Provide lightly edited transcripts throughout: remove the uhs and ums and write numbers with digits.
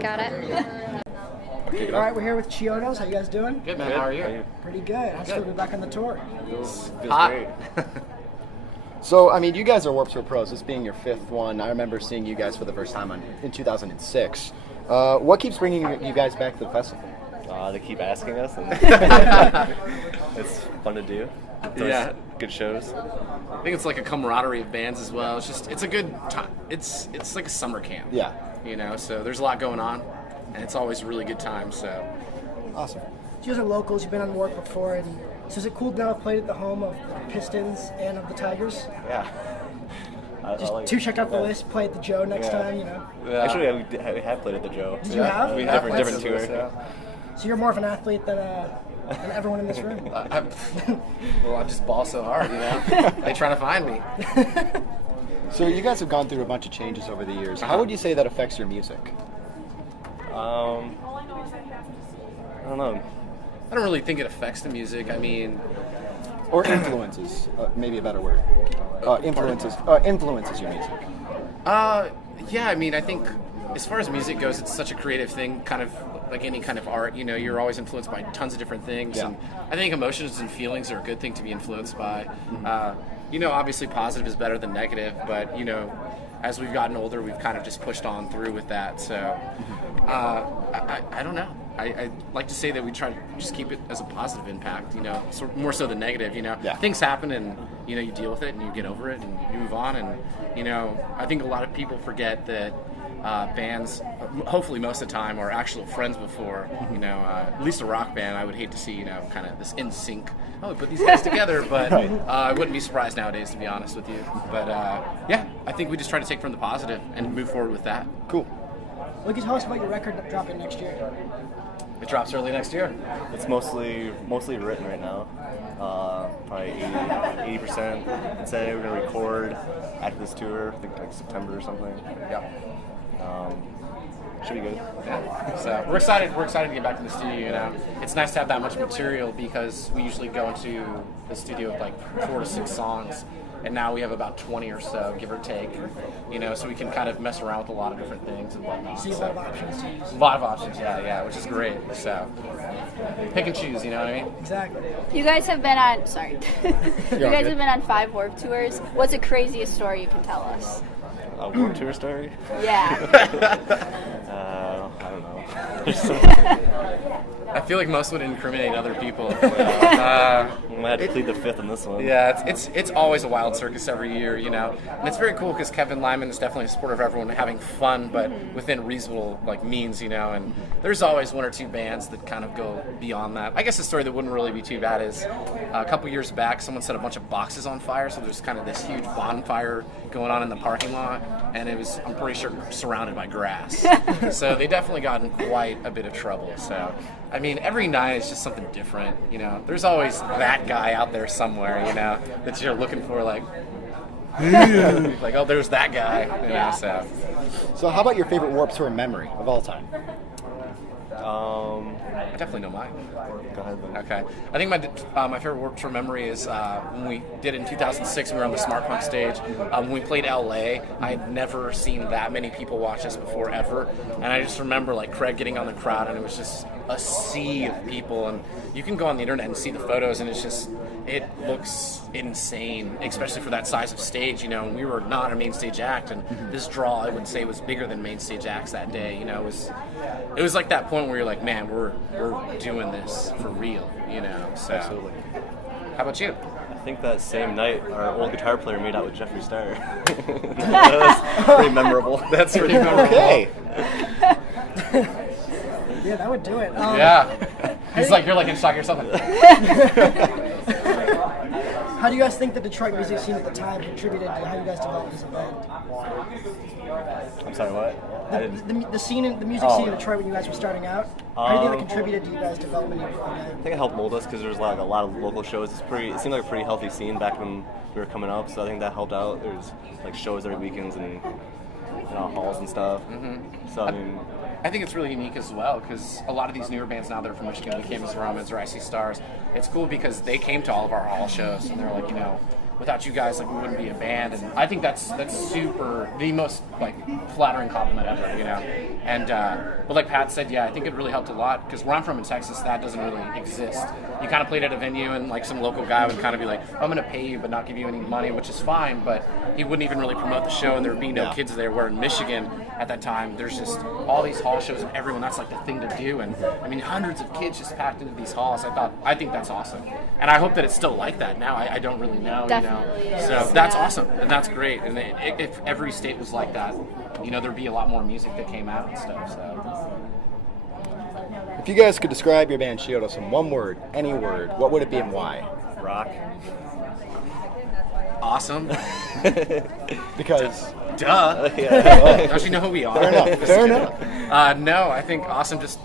Got it. All right, we're here with Chiodos. How you guys doing? Good, man. How are you? Pretty good. How's it to be back on the tour? Feels Hot. great. So, I mean, you guys are Warped Tour pros. This being your fifth one, I remember seeing you guys for the first time in 2006. What keeps bringing you guys back to the festival? They keep asking us, and it's fun to do. Yeah. Good shows. I think it's like a camaraderie of bands as well. It's a good time. It's like a summer camp. Yeah. You know, so there's a lot going on, and it's always a really good time. So. Awesome. You guys are locals. You've been on Warped before, and so is it cool to now have played at the home of the Pistons and of the Tigers? Yeah. Just to check out the list, play at the Joe next time, you know. Yeah. Actually, we have played at the Joe. Did you have? We Yeah, have different tour. So you're more of an athlete than everyone in this room. Well, I just ball so hard, you know. They try to find me. So you guys have gone through a bunch of changes over the years. How would you say that affects your music? I don't know. I don't really think it affects the music. I mean, Or influences, maybe a better word. Influences your music. yeah, I mean, I think as far as music goes, it's such a creative thing, kind of like any kind of art. You know, you're always influenced by tons of different things. Yeah. And I think emotions and feelings are a good thing to be influenced by. You know, obviously positive is better than negative, but, you know, as we've gotten older, we've kind of just pushed on through with that. So, I don't know. I like to say that we try to just keep it as a positive impact, you know, so more so than negative, you know. Yeah. Things happen and, you know, you deal with it and you get over it and you move on. And, you know, I think a lot of people forget that bands, hopefully most of the time, are actual friends before, you know, at least a rock band. I would hate to see, you know, kind of this in sync. Oh, we put these guys together, but I wouldn't be surprised nowadays, to be honest with you. But yeah, I think we just try to take from the positive and move forward with that. Cool. What can you tell us about your record dropping next year? It drops early next year. It's mostly written right now. Probably 80%. I'd say we're gonna record after this tour. I think like September or something. Yeah. Should be good. Yeah. So we're excited. We're excited to get back to the studio. You know, it's nice to have that much material because we usually go into the studio with like 4 to 6 songs, and now we have about 20 or so, give or take. You know, so we can kind of mess around with a lot of different things and whatnot. See a lot of options to use. A lot of options, yeah, which is great. So pick and choose. You know what I mean? Exactly. You guys have been on, sorry. You guys have been on 5 Warped Tours. What's the craziest story you can tell us? A Warped Tour story? Yeah. I don't know. I feel like most would incriminate other people. We might have to plead the fifth on this one. Yeah, it's always a wild circus every year, you know, and it's very cool because Kevin Lyman is definitely a supporter of everyone having fun, but within reasonable like means, you know. And there's always 1 or 2 bands that kind of go beyond that. I guess a story that wouldn't really be too bad is a couple years back, someone set a bunch of boxes on fire, so there's kind of this huge bonfire going on in the parking lot, and it was, I'm pretty sure, surrounded by grass. So they definitely got in quite a bit of trouble. So, I mean, every night is just something different, you know. There's always that guy out there somewhere, you know, that you're looking for, like, like, oh, there's that guy, you know, so. So how about your favorite Warped Tour memory of all time? I definitely know mine. Go ahead then. Okay. I think my favorite Warped Tour memory is when we did it in 2006 when we were on the Smart Punk stage. When we played LA, I had never seen that many people watch us before ever. And I just remember like Craig getting on the crowd and it was just a sea of people. And you can go on the internet and see the photos and it looks insane, especially for that size of stage, you know. And we were not a main stage act, and this draw, I would say, was bigger than main stage acts that day. You know, it was like that point where you're like, man, we're doing this for real, you know. So. Absolutely. How about you? I think that same night, our old guitar player made out with Jeffree Star. That was pretty memorable. That's pretty memorable. Okay. Yeah, that would do it. Yeah. He's like, you're like in shock or something. How do you guys think the Detroit music scene at the time contributed to how you guys developed as a band? I'm sorry, what? The scene, the music scene in Detroit when you guys were starting out. How do you think that contributed to you guys developing your band? I think it helped mold us because there was like a lot of local shows. It seemed like a pretty healthy scene back when we were coming up, so I think that helped out. There was like shows every weekends and halls and stuff. So I mean, I think it's really unique as well because a lot of these newer bands now that are from Michigan, like Camus Romans or I See Stars, it's cool because they came to all of our hall shows and they're like, you know, without you guys, like we wouldn't be a band. And I think that's super the most like flattering compliment ever, you know. And but like Pat said, yeah, I think it really helped a lot because where I'm from in Texas, that doesn't really exist. You kind of played at a venue and like some local guy would kind of be like, I'm going to pay you but not give you any money, which is fine, but he wouldn't even really promote the show and there would be no kids there. Where in Michigan at that time, there's just all these hall shows and everyone, that's like the thing to do. And I mean, hundreds of kids just packed into these halls. I think that's awesome. And I hope that it's still like that now. I don't really know, Definitely you know. is. So that's awesome and that's great. And if every state was like that, you know, there'd be a lot more music that came out and stuff. So. If you guys could describe your band Chiodos in one word, any word, what would it be and why? Rock. Awesome. Because Duh. Yeah. Don't you know who we are? fair enough. Fair enough. No, I think awesome. Just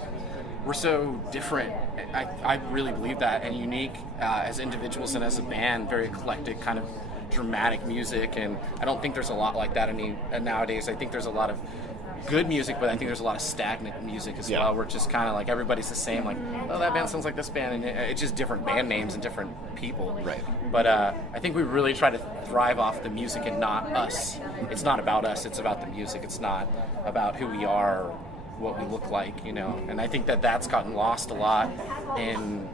we're so different. I really believe that, and unique as individuals and as a band. Very eclectic, kind of dramatic music, and I don't think there's a lot like that nowadays. I think there's a lot of good music, but I think there's a lot of stagnant music as well. We're just kind of like everybody's the same. Like, oh, that band sounds like this band, and it's just different band names and different people. Right. But I think we really try to thrive off the music and not us. It's not about us. It's about the music. It's not about who we are or what we look like, you know. And I think that that's gotten lost a lot in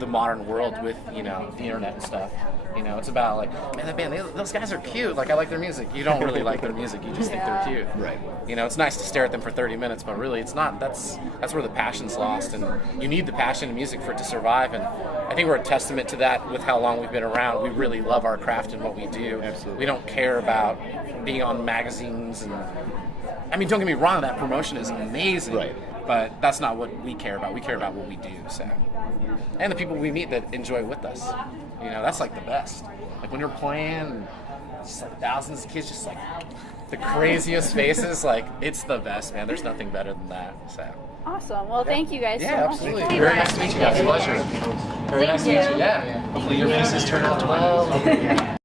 the modern world with, you know, the internet and stuff. You know, it's about like, man, that band, those guys are cute. Like, I like their music. You don't really like their music. You just think they're cute. Right. You know, it's nice to stare at them for 30 minutes, but really it's not. That's where the passion's lost, and you need the passion in music for it to survive. And I think we're a testament to that with how long we've been around. We really love our craft and what we do. Absolutely. We don't care about being on magazines and, I mean, don't get me wrong, that promotion is amazing. Right. But that's not what we care about. We care about what we do, so. And the people we meet that enjoy with us. You know, that's like the best. Like when you're playing, just like thousands of kids, just like the craziest faces, like it's the best, man. There's nothing better than that, so. Awesome. Well, thank you guys so Yeah, much. absolutely. Very nice to meet you guys. Pleasure. Very nice to meet you. Yeah. Hopefully your faces turn out well.